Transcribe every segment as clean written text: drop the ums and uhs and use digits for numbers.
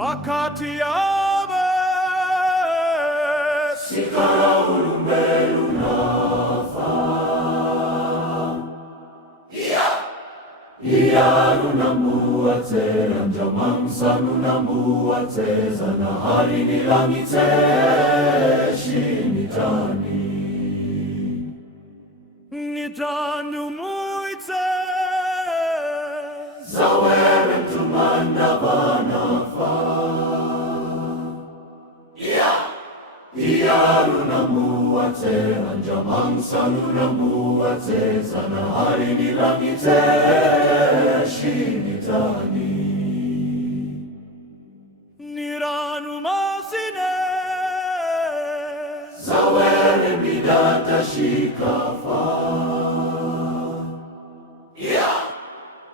Fakati yabe sikara ulumelu nafa iya nunamuate anjamamsa nunamuate zanahari nilangite shinitani nitanumuite zawere mtumanda banafa iya nunamuate anjamamsa nunamuate zanahari nilangite shinitani niranumasine zawere midata shikafa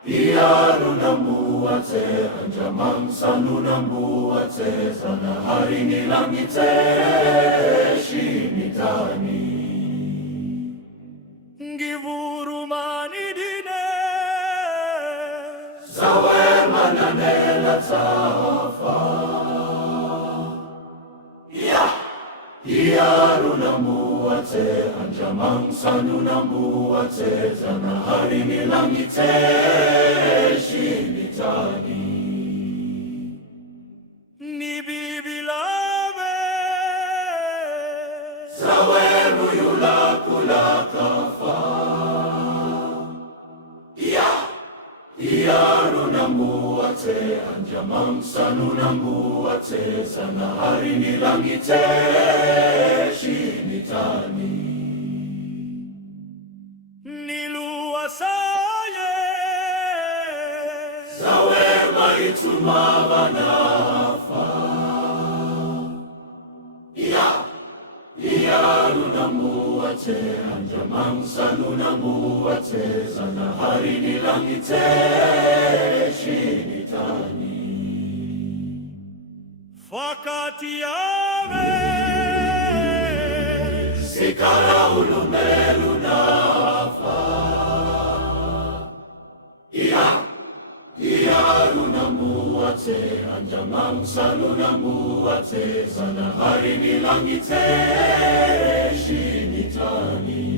iya nunamuate anjamamsa nunamuate zanahari nilangite shinitani ngivurumanidine zawe mananela tafa iya nunamuate anjamamsa nunamuate zanahari nilangite shinitani nibibilave zawe muyulakulakafa iya nunamuate anjamamsa nunamuate zanahari nilangite shinitani niluasaye zawe maitumabanafa iya nunamuate anjamamsa nunamuate zanahari nilangite shinitani fakati yabe sikara ulumelu nafa iya nunamuate anjamamsa nunamuate zanahari nilangite shinitani